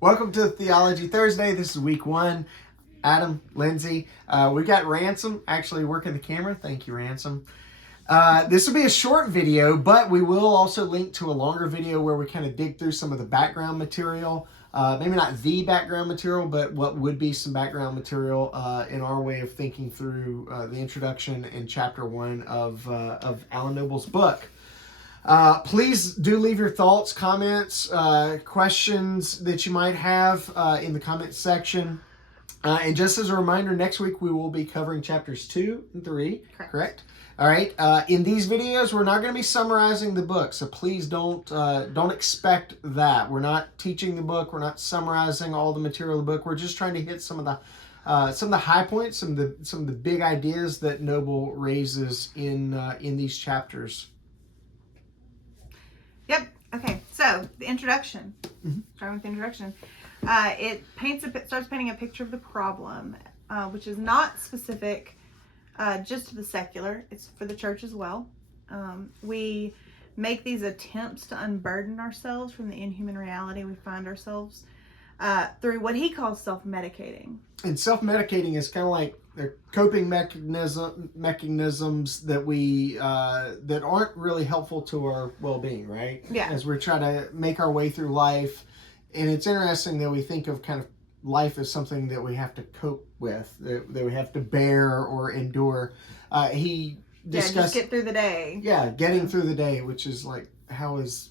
Welcome to Theology Thursday. This is week 1. Adam, Lindsay, we got Ransom actually working the camera. Thank you, Ransom. This will be a short video, but we will also link to a longer video where we kind of dig through some of the background material. Maybe not the background material, but what would be some background material in our way of thinking through the introduction in chapter 1 of Alan Noble's book. Please do leave your thoughts, comments, questions that you might have in the comments section. And just as a reminder, next week we will be covering chapters 2 and 3. Correct? All right. In these videos, we're not going to be summarizing the book, so please don't expect that. We're not teaching the book. We're not summarizing all the material of the book. We're just trying to hit some of the high points, some of the big ideas that Noble raises in these chapters. Yep. Okay. So the introduction. Starting with the introduction, it starts painting a picture of the problem, which is not specific just to the secular. It's for the church as well. We make these attempts to unburden ourselves from the inhuman reality we find ourselves through what he calls self-medicating. And self-medicating is kind of like the coping mechanisms that we that aren't really helpful to our well-being, right? Yeah. As we're trying to make our way through life, and it's interesting that we think of kind of life as something that we have to cope with, that we have to bear or endure. He discussed just get through the day. Yeah, getting through the day, which is like how is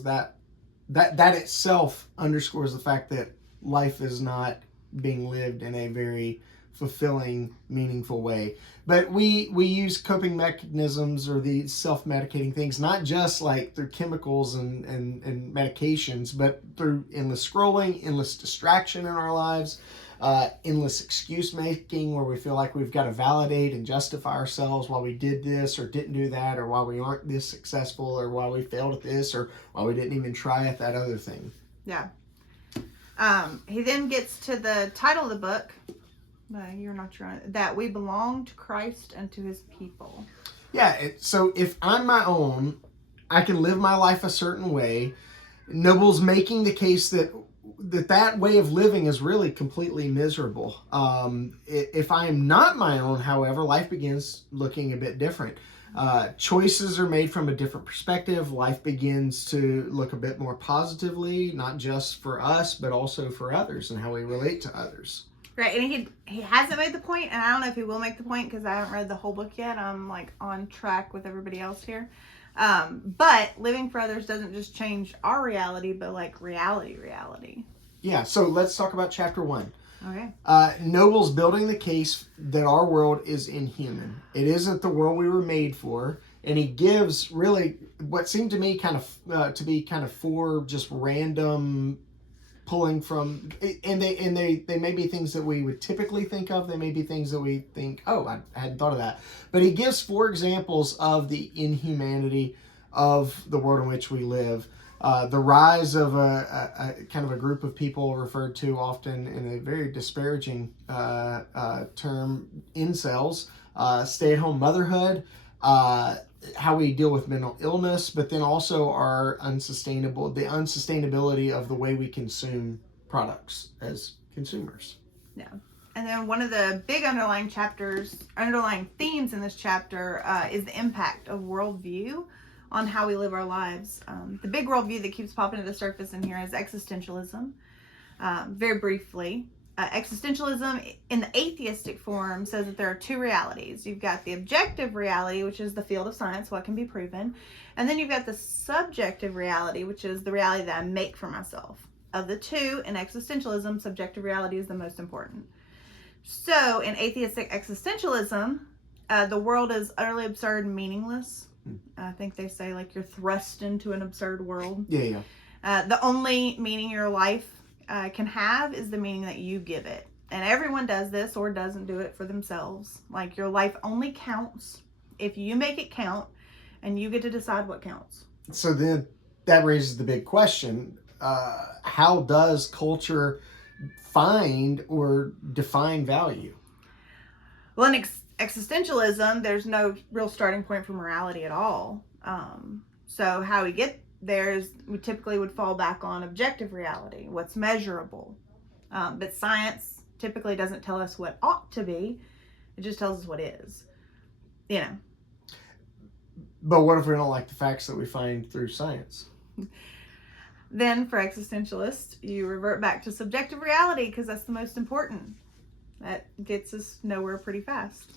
that itself underscores the fact that life is not being lived in a very fulfilling, meaningful way. But we use coping mechanisms or these self-medicating things, not just like through chemicals and medications, but through endless scrolling, endless distraction in our lives, endless excuse making, where we feel like we've got to validate and justify ourselves why we did this or didn't do that, or why we aren't this successful, or why we failed at this, or why we didn't even try at that other thing. Yeah. He then gets to the title of the book, that we belong to Christ and to his people. Yeah, so if I'm my own, I can live my life a certain way. Noble's making the case that way of living is really completely miserable. If I am not my own, however, life begins looking a bit different. Choices are made from a different perspective. Life begins to look a bit more positively, not just for us, but also for others and how we relate to others. Right, and he hasn't made the point, and I don't know if he will make the point because I haven't read the whole book yet. I'm like on track with everybody else here. But living for others doesn't just change our reality, but like reality. Yeah, so let's talk about chapter 1. Okay. Noble's building the case that our world is inhuman. It isn't the world we were made for, and he gives really what seemed to me kind of four just random pulling from, and they may be things that we would typically think of. They may be things that we think, oh, I hadn't thought of that. But he gives 4 examples of the inhumanity of the world in which we live. The rise of a kind of a group of people referred to often in a very disparaging term, incels, stay-at-home motherhood, how we deal with mental illness, but then also the unsustainability of the way we consume products as consumers. Yeah. And then one of the big underlying themes in this chapter is the impact of worldview on how we live our lives. The big worldview that keeps popping to the surface in here is existentialism. Very briefly, existentialism in the atheistic form says that there are 2 realities. You've got the objective reality, which is the field of science, what can be proven. And then you've got the subjective reality, which is the reality that I make for myself. Of the 2, in existentialism, subjective reality is the most important. So in atheistic existentialism, the world is utterly absurd and meaningless. I think they say like you're thrust into an absurd world. Yeah. The only meaning your life can have is the meaning that you give it. And everyone does this or doesn't do it for themselves. Like your life only counts if you make it count, and you get to decide what counts. So then that raises the big question. How does culture find or define value? Well, in existentialism, there's no real starting point for morality at all. So how we get we typically would fall back on objective reality, what's measurable. But science typically doesn't tell us what ought to be. It just tells us what is, you know. But what if we don't like the facts that we find through science? Then for existentialists, you revert back to subjective reality because that's the most important. That gets us nowhere pretty fast.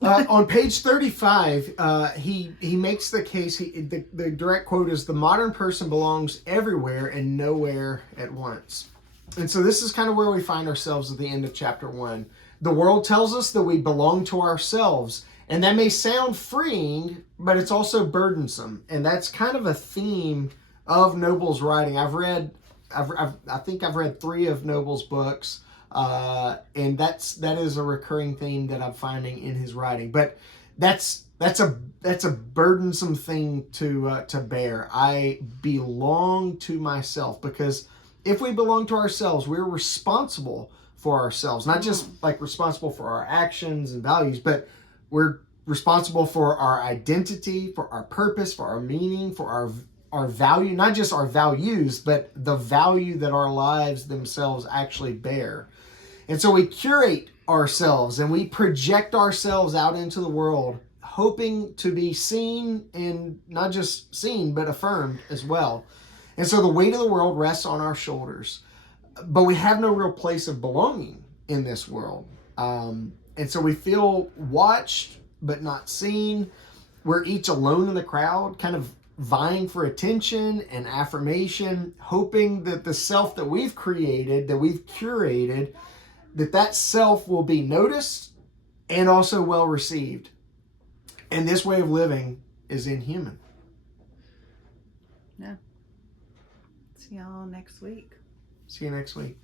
On page 35, he makes the case, the direct quote is, "The modern person belongs everywhere and nowhere at once." And so this is kind of where we find ourselves at the end of chapter 1. The world tells us that we belong to ourselves, and that may sound freeing, but it's also burdensome. And that's kind of a theme of Noble's writing. I think I've read 3 of Noble's books. And that is a recurring theme that I'm finding in his writing. But that's a burdensome thing to bear. I belong to myself, because if we belong to ourselves, we're responsible for ourselves. Not just like responsible for our actions and values, but we're responsible for our identity, for our purpose, for our meaning, for our value, not just our values, but the value that our lives themselves actually bear. And so we curate ourselves and we project ourselves out into the world, hoping to be seen, and not just seen, but affirmed as well. And so the weight of the world rests on our shoulders, but we have no real place of belonging in this world. And so we feel watched, but not seen. We're each alone in the crowd, kind of vying for attention and affirmation, hoping that the self that we've created, that we've curated, that self will be noticed and also well received. And this way of living is inhuman. Yeah. See y'all next week. See you next week.